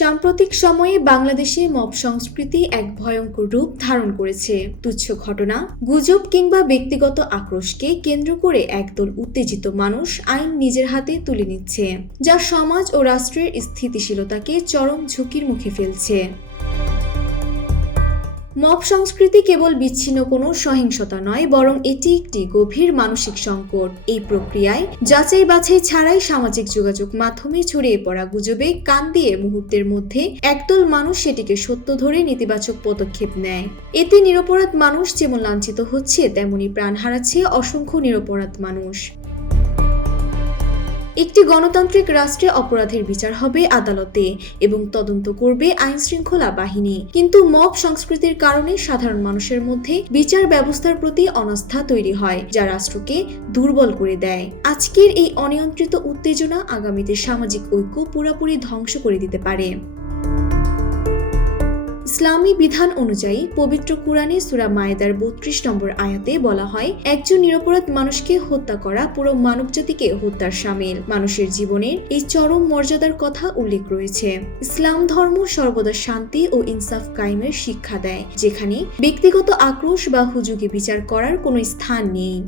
সাম্প্রতিক সময়ে বাংলাদেশে মব সংস্কৃতি এক ভয়ঙ্কর রূপ ধারণ করেছে। তুচ্ছ ঘটনা, গুজব কিংবা ব্যক্তিগত আক্রোশকে কেন্দ্র করে একদল উত্তেজিত মানুষ আইন নিজের হাতে তুলে নিচ্ছে, যা সমাজ ও রাষ্ট্রের স্থিতিশীলতাকে চরম ঝুঁকির মুখে ফেলছে। মব সংস্কৃতি কেবল বিচ্ছিন্ন কোনো সহিংসতা নয়, বরং এটি একটি গভীর মানসিক সংকট। এই প্রক্রিয়ায় যাচাই বাছাই ছাড়াই সামাজিক যোগাযোগ মাধ্যমে ছড়িয়ে পড়া গুজবে কান দিয়ে মুহূর্তের মধ্যে একদল মানুষ সেটিকে সত্য ধরে নেতিবাচক পদক্ষেপ নেয়। এতে নিরপরাধ মানুষ যেমন লাঞ্ছিত হচ্ছে, তেমনি প্রাণ হারাচ্ছে অসংখ্য নিরপরাধ মানুষ। একটি গণতান্ত্রিক রাষ্ট্রে অপরাধের বিচার হবে আদালতে এবং তদন্ত করবে আইনশৃঙ্খলা বাহিনী, কিন্তু মব সংস্কৃতির কারণে সাধারণ মানুষের মধ্যে বিচার ব্যবস্থার প্রতি অনাস্থা তৈরি হয়, যা রাষ্ট্রকে দুর্বল করে দেয়। আজকের এই অনিয়ন্ত্রিত উত্তেজনা আগামীতে সামাজিক ঐক্য পুরোপুরি ধ্বংস করে দিতে পারে। ইসলামী বিধান অনুযায়ী পবিত্র কুরআনে সূরা মায়েদার ৩২ নম্বর আয়াতে বলা হয়, একজন নিরপরাধ মানুষকে হত্যা করা পুরো মানবজাতিকে হত্যার শামিল। মানুষের জীবনের এই চরম মর্যাদার কথা উল্লেখ রয়েছে। ইসলাম ধর্ম সর্বদা শান্তি ও ইনসাফ কায়েমের শিক্ষা দেয়, যেখানে ব্যক্তিগত আক্রোশ বা হুজুগে বিচার করার কোনো স্থান নেই।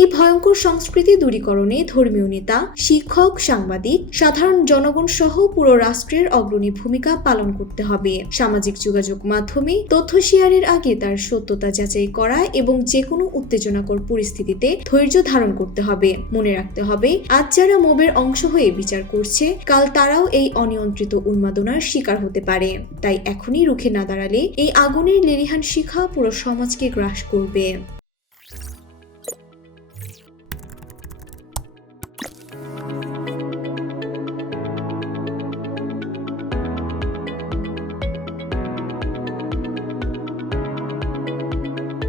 এই ভয়ঙ্কর সংস্কৃতি দূরীকরণে ধর্মীয় নেতা, শিক্ষক, সাংবাদিক, সাধারণ জনগণ সহ পুরো রাষ্ট্রের অগ্রণী ভূমিকা পালন করতে হবে। সামাজিক যোগাযোগ মাধ্যমে তথ্য শেয়ারের আগে তার সত্যতা যাচাই করা এবং যে কোনো উত্তেজনাকর পরিস্থিতিতে ধৈর্য ধারণ করতে হবে। মনে রাখতে হবে, আজ যারা মবের অংশ হয়ে বিচার করছে, কাল তারাও এই অনিয়ন্ত্রিত উন্মাদনার শিকার হতে পারে। তাই এখনই রুখে না দাঁড়ালে এই আগুনের লেলিহান শিখা পুরো সমাজকে গ্রাস করবে।